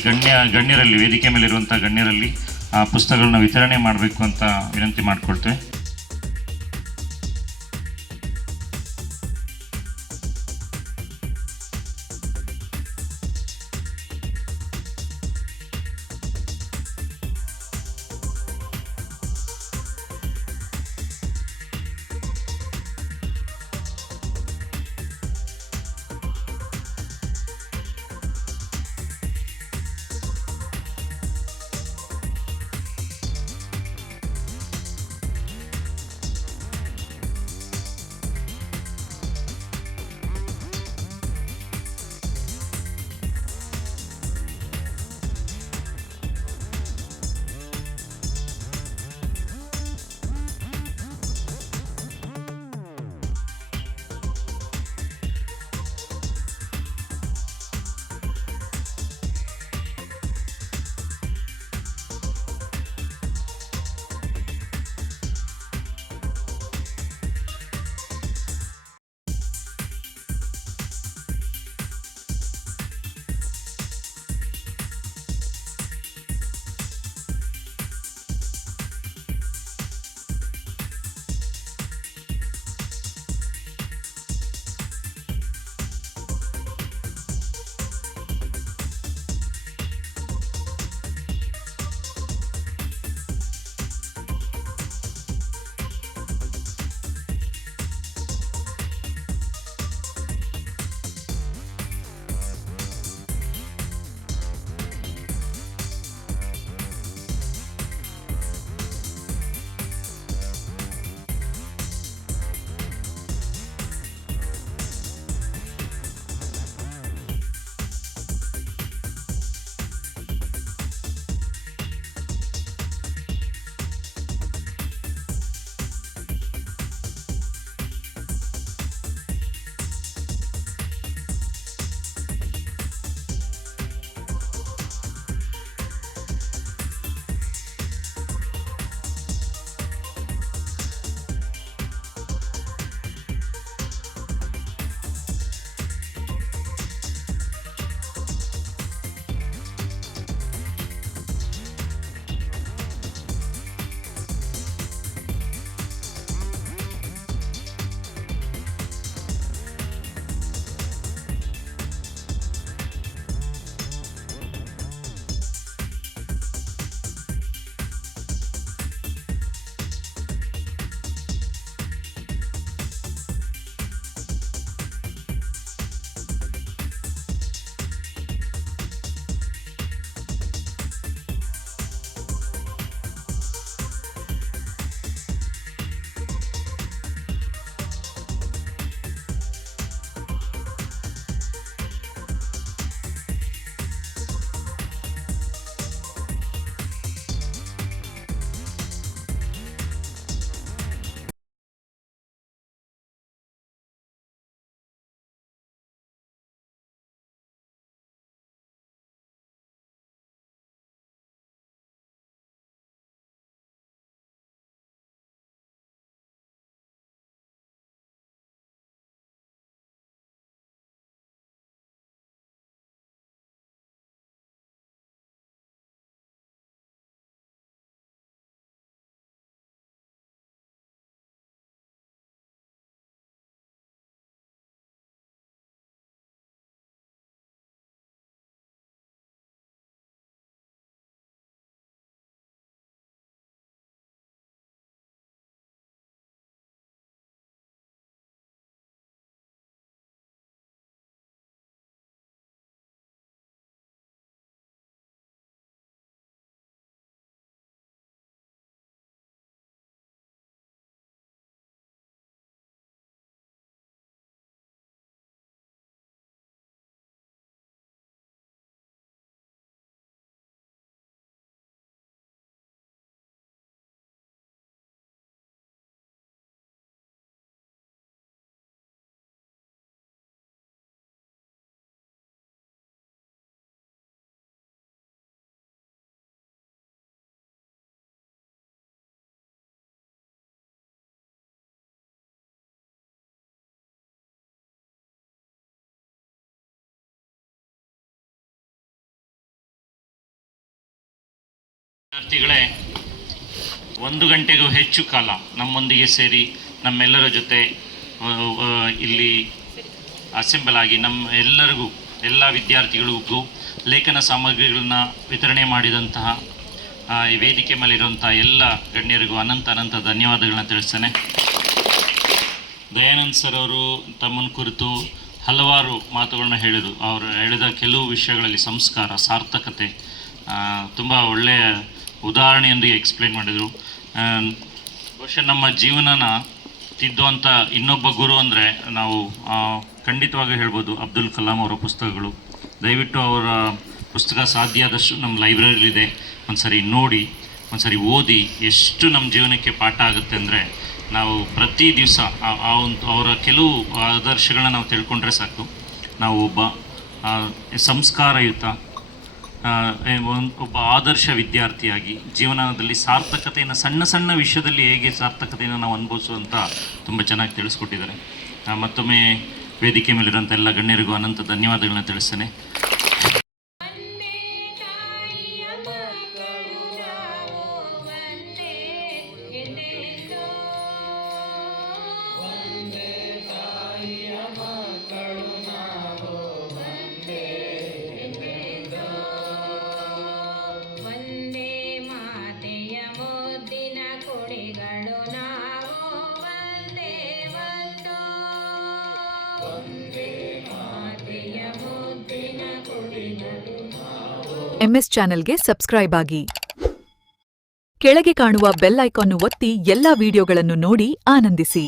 ಗಣ್ಯರಲ್ಲಿ, ವೇದಿಕೆ ಮೇಲಿರುವಂಥ ಗಣ್ಯರಲ್ಲಿ ಪುಸ್ತಕಗಳನ್ನ ವಿತರಣೆ ಮಾಡಬೇಕು ಅಂತ ವಿನಂತಿ ಮಾಡಿಕೊಳ್ತೇವೆ. ವಿದ್ಯಾರ್ಥಿಗಳೇ 1 ಗಂಟೆಗೂ ಹೆಚ್ಚು ಕಾಲ ನಮ್ಮೊಂದಿಗೆ ಸೇರಿ ನಮ್ಮೆಲ್ಲರ ಜೊತೆ ಇಲ್ಲಿ ಅಸೆಂಬಲ್ ಆಗಿ ಎಲ್ಲ ವಿದ್ಯಾರ್ಥಿಗಳಿಗೂ ಲೇಖನ ಸಾಮಗ್ರಿಗಳನ್ನ ವಿತರಣೆ ಮಾಡಿದಂತಹ ಈ ವೇದಿಕೆ ಮೇಲಿರುವಂಥ ಎಲ್ಲ ಗಣ್ಯರಿಗೂ ಅನಂತ ಧನ್ಯವಾದಗಳನ್ನ ತಿಳಿಸ್ತೇನೆ. ದಯಾನಂದ್ ಸರ್ ಅವರು ತಮ್ಮನ್ನು ಕುರಿತು ಹಲವಾರು ಮಾತುಗಳನ್ನ ಹೇಳಿದರು. ಅವರು ಹೇಳಿದ ಕೆಲವು ವಿಷಯಗಳಲ್ಲಿ ಸಂಸ್ಕಾರ, ಸಾರ್ಥಕತೆ ತುಂಬ ಒಳ್ಳೆಯ ಉದಾಹರಣೆಯೊಂದಿಗೆ ಎಕ್ಸ್ಪ್ಲೇನ್ ಮಾಡಿದರು. ಬಹುಶಃ ನಮ್ಮ ಜೀವನನ ತಿದ್ದುವಂಥ ಇನ್ನೊಬ್ಬ ಗುರು ಅಂದರೆ ನಾವು ಖಂಡಿತವಾಗಿ ಹೇಳ್ಬೋದು ಅಬ್ದುಲ್ ಕಲಾಂ ಅವರ ಪುಸ್ತಕಗಳು. ದಯವಿಟ್ಟು ಅವರ ಪುಸ್ತಕ ಸಾಧ್ಯ ಆದಷ್ಟು ನಮ್ಮ ಲೈಬ್ರರಿಲಿದೆ. ಒಂದು ಸರಿ ನೋಡಿ, ಒಂದು ಸರಿ ಓದಿ, ಎಷ್ಟು ನಮ್ಮ ಜೀವನಕ್ಕೆ ಪಾಠ ಆಗುತ್ತೆ ಅಂದರೆ ನಾವು ಪ್ರತಿ ದಿವಸ ಅವರ ಕೆಲವು ಆದರ್ಶಗಳನ್ನ ನಾವು ತಿಳ್ಕೊಂಡ್ರೆ ಸಾಕು. ನಾವು ಒಬ್ಬ ಸಂಸ್ಕಾರಯುತ ಒಬ್ಬ ಆದರ್ಶ ವಿದ್ಯಾರ್ಥಿಯಾಗಿ ಜೀವನದಲ್ಲಿ ಸಾರ್ಥಕತೆಯನ್ನು ಸಣ್ಣ ವಿಷಯದಲ್ಲಿ ಹೇಗೆ ಸಾರ್ಥಕತೆಯನ್ನು ನಾವು ಅನುಭವಿಸುವಂತ ತುಂಬ ಚೆನ್ನಾಗಿ ತಿಳಿಸ್ಕೊಟ್ಟಿದ್ದಾರೆ. ಮತ್ತೊಮ್ಮೆ ವೇದಿಕೆ ಮೇಲಿರುವಂಥ ಎಲ್ಲ ಗಣ್ಯರಿಗೂ ಅನಂತ ಧನ್ಯವಾದಗಳನ್ನ ತಿಳಿಸ್ತೇನೆ. MS ಚಾನೆಲ್ಗೆ ಸಬ್ಸ್ಕ್ರೈಬ್ ಆಗಿ. ಕೆಳಗೆ ಕಾಣುವ ಬೆಲ್ ಐಕಾನ್ ಒತ್ತಿ ಎಲ್ಲಾ ವಿಡಿಯೋಗಳನ್ನು ನೋಡಿ ಆನಂದಿಸಿ.